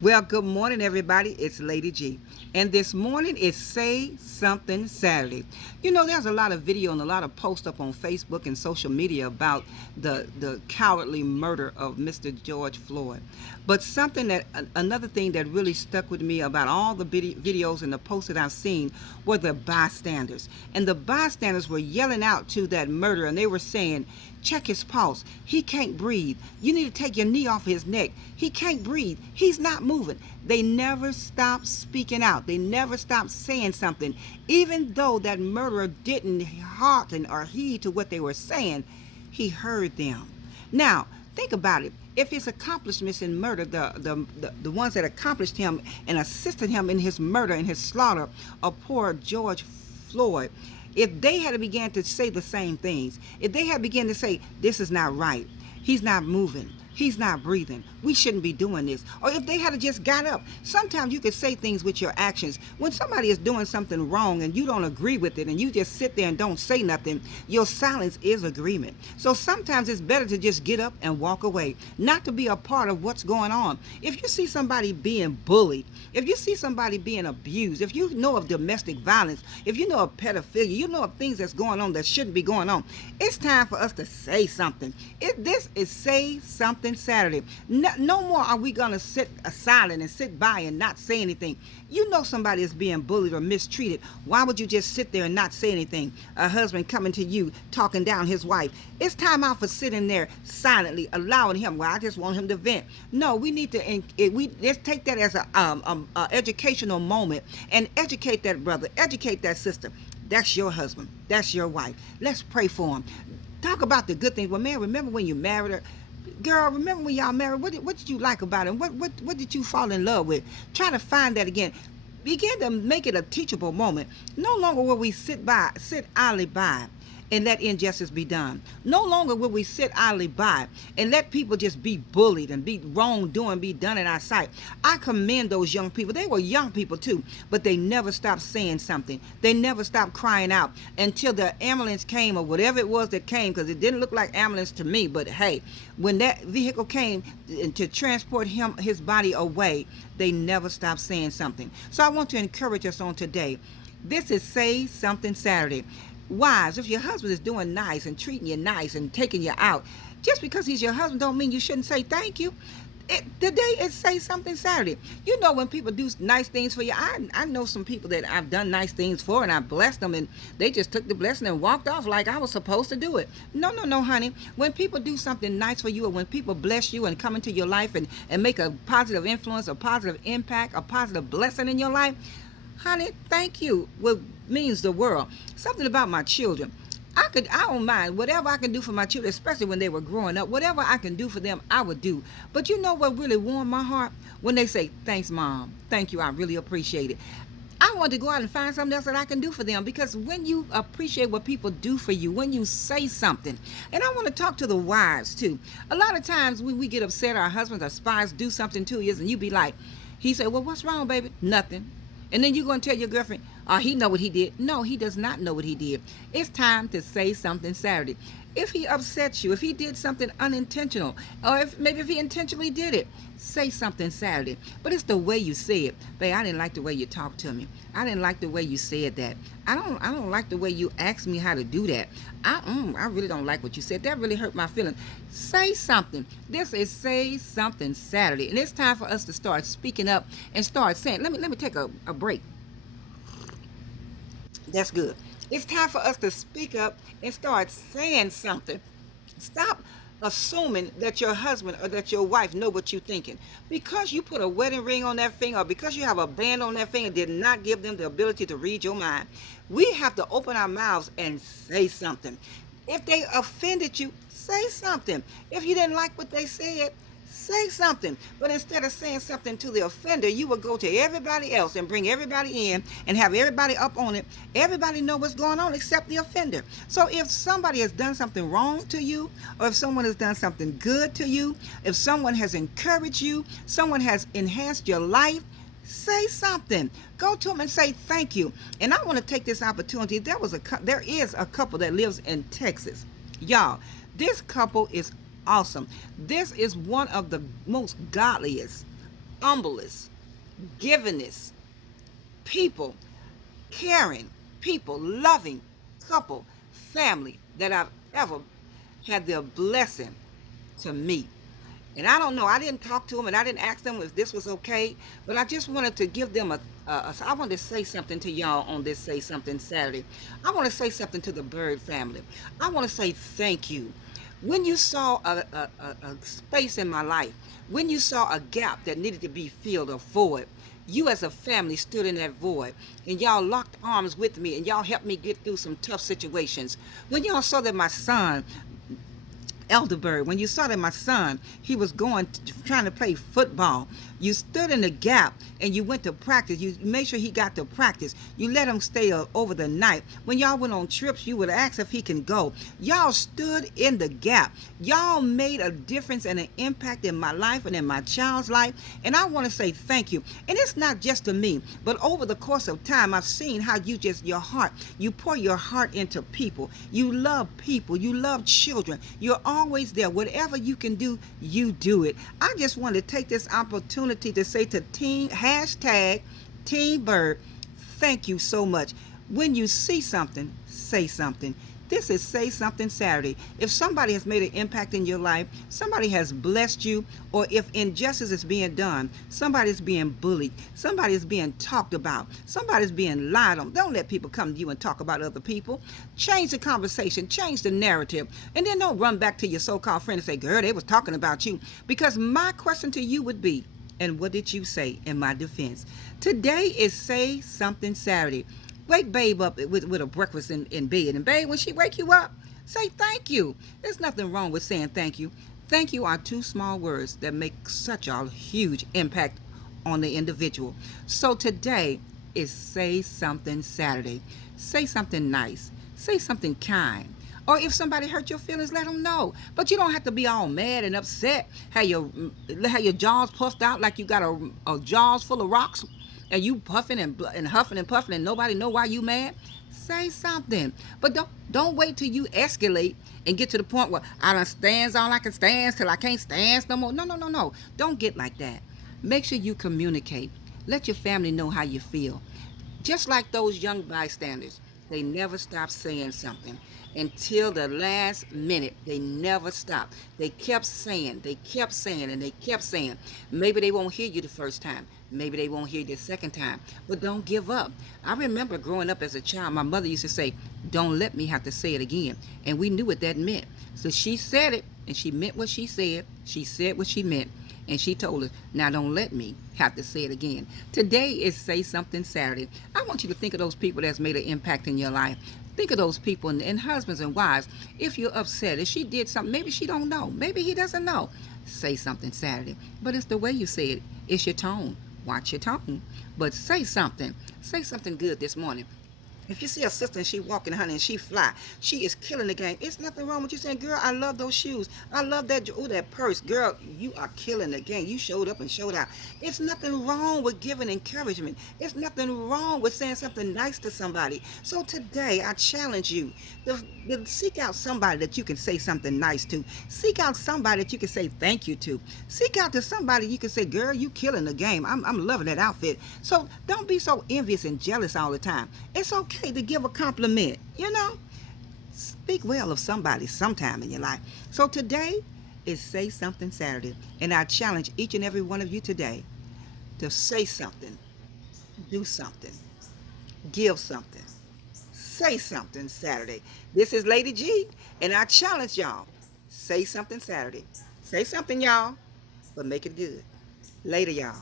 Well, good morning, everybody. It's Lady G. And this morning is Say Something Saturday. You know, there's a lot of video and a lot of posts up on Facebook and social media about the cowardly murder of Mr. George Floyd. But another thing that really stuck with me about all the videos and the posts that I've seen were the bystanders. And the bystanders were yelling out to that murderer and they were saying, check his pulse. He can't breathe. You need to take your knee off his neck. He can't breathe. He's not moving. They never stopped speaking out. They never stopped saying something. Even though that murderer didn't hearken or heed to what they were saying, he heard them. Now, think about it. If his accomplishments in murder, the ones that accomplished him and assisted him in his murder and his slaughter of poor George Floyd, if they had began to say the same things, if they had begun to say, this is not right, he's not moving, he's not breathing, we shouldn't be doing this, or if they had just got up. Sometimes you could say things with your actions. When somebody is doing something wrong and you don't agree with it and you just sit there and don't say nothing, your silence is agreement. So sometimes it's better to just get up and walk away, not to be a part of what's going on. If you see somebody being bullied, if you see somebody being abused, if you know of domestic violence, if you know of pedophilia, you know of things that's going on that shouldn't be going on, it's time for us to say something. This is Say Something Saturday. No more are we going to sit silent and sit by and not say anything. You know somebody is being bullied or mistreated. Why would you just sit there and not say anything? A husband coming to you, talking down his wife. It's time out for sitting there silently, allowing him, well, I just want him to vent. No, we need to, let's take that as a educational moment and educate that brother, educate that sister. That's your husband. That's your wife. Let's pray for him. Talk about the good things. Well, man, remember when you married her? Girl, remember when y'all married? What did you like about him? What did you fall in love with? Try to find that again. Begin to make it a teachable moment. No longer will we sit idly by and let injustice be done. No longer will we sit idly by and let people just be bullied and be wrongdoing be done in our sight. I commend those young people. They were young people too, but they never stopped saying something. They never stopped crying out until the ambulance came or whatever it was that came, because it didn't look like ambulance to me, but hey, when that vehicle came to transport his body away, they never stopped saying something. So I want to encourage us on today. This is Say Something Saturday. Wives, if your husband is doing nice and treating you nice and taking you out, just because he's your husband don't mean you shouldn't say thank you. Today is Say Something Saturday. You know, when people do nice things for you, I know some people that I've done nice things for and I blessed them and they just took the blessing and walked off like I was supposed to do it. No, honey. When people do something nice for you, or when people bless you and come into your life and make a positive influence, a positive impact, a positive blessing in your life, honey, thank you. What means the world. Something about my children. I don't mind whatever I can do for my children, especially when they were growing up. Whatever I can do for them, I would do. But you know what really warmed my heart? When they say, thanks, Mom. Thank you. I really appreciate it. I want to go out and find something else that I can do for them, because when you appreciate what people do for you, when you say something, and I want to talk to the wives too. A lot of times when we get upset, our husbands or spouse do something to us, and you be like, he said, well, what's wrong, baby? Nothing. And then you're going to tell your girlfriend, oh, he know what he did. No, he does not know what he did. It's time to say something Saturday. If he upsets you, if he did something unintentional, or if he intentionally did it, say something Saturday. But it's the way you say it. Babe, I didn't like the way you talked to me. I didn't like the way you said that. I don't like the way you asked me how to do that. I really don't like what you said. That really hurt my feelings. Say something. This is Say Something Saturday. And it's time for us to start speaking up and start saying, let me take a break. That's good. It's time for us to speak up and start saying something. Stop assuming that your husband or that your wife know what you're thinking. Because you put a wedding ring on that finger, or because you have a band on that finger, did not give them the ability to read your mind. We have to open our mouths and say something. If they offended you, say something. If you didn't like what they said, say something. But instead of saying something to the offender, you would go to everybody else and bring everybody in and have everybody up on it. Everybody know what's going on except the offender. So if somebody has done something wrong to you, or if someone has done something good to you, if someone has encouraged you, someone has enhanced your life, say something. Go to them and say thank you. And I want to take this opportunity. There is a couple that lives in Texas. Y'all, this couple is awesome. This is one of the most godliest humblest, givingest people, caring people, loving couple, family that I've ever had the blessing to meet. And I don't know, I didn't talk to them and I didn't ask them if this was okay, but I just wanted to give them I wanted to say something to y'all on this Say Something Saturday. I want to say something to the Bird family. I want to say thank you. When you saw a space in my life, when you saw a gap that needed to be filled or void, you as a family stood in that void and y'all locked arms with me and y'all helped me get through some tough situations. When y'all saw that my son Elderberry, when you saw that my son, he was trying to play football, you stood in the gap and you went to practice. You made sure he got to practice. You let him stay over the night. When y'all went on trips, you would ask if he can go. Y'all stood in the gap. Y'all made a difference and an impact in my life and in my child's life. And I want to say thank you. And it's not just to me, but over the course of time, I've seen how you pour your heart into people. You love people. You love children. You're always there. Whatever you can do, you do it. I just want to take this opportunity to say to hashtag Team Bird, thank you so much. When you see something, say something. This is Say Something Saturday. If somebody has made an impact in your life, somebody has blessed you, or if injustice is being done, somebody's being bullied, somebody's being talked about, somebody's being lied on, don't let people come to you and talk about other people. Change the conversation, change the narrative, and then don't run back to your so-called friend and say, girl, they was talking about you. Because my question to you would be, and what did you say in my defense? Today is Say Something Saturday. Wake babe up with a breakfast in bed. And babe, when she wake you up, say thank you. There's nothing wrong with saying thank you. Thank you are two small words that make such a huge impact on the individual. So today is Say Something Saturday. Say something nice. Say something kind. Or if somebody hurt your feelings, let them know. But you don't have to be all mad and upset. Have your jaws puffed out like you got a jaws full of rocks, and you puffing and huffing and puffing, and nobody know why you mad. Say something. But don't wait till you escalate and get to the point where I done stands all I can stand till I can't stand no more. No. Don't get like that. Make sure you communicate. Let your family know how you feel. Just like those young bystanders, they never stop saying something until the last minute. They never stopped. They kept saying, and they kept saying. Maybe they won't hear you the first time. Maybe they won't hear you the second time. But don't give up. I remember growing up as a child, my mother used to say, don't let me have to say it again. And we knew what that meant. So she said it, and she meant what she said. She said what she meant. And she told us, now don't let me have to say it again. Today is Say Something Saturday. I want you to think of those people that's made an impact in your life. Think of those people and husbands and wives. If you're upset, if she did something, maybe she don't know. Maybe he doesn't know. Say Something Saturday. But it's the way you say it. It's your tone. Watch your tone. But say something. Say something good this morning. If you see a sister and she walking, honey, and she fly, she is killing the game. It's nothing wrong with you saying, girl, I love those shoes. I love that purse. Girl, you are killing the game. You showed up and showed out. It's nothing wrong with giving encouragement. It's nothing wrong with saying something nice to somebody. So today, I challenge you to seek out somebody that you can say something nice to. Seek out somebody that you can say thank you to. Seek out to somebody you can say, girl, you killing the game. I'm loving that outfit. So don't be so envious and jealous all the time. It's okay to give a compliment, speak well of somebody sometime in your life. So today is Say Something Saturday, and I challenge each and every one of you today to say something, do something, give something, say something Saturday. This is Lady G, and I challenge y'all, say something Saturday. Say something, y'all, but make it good. Later, y'all.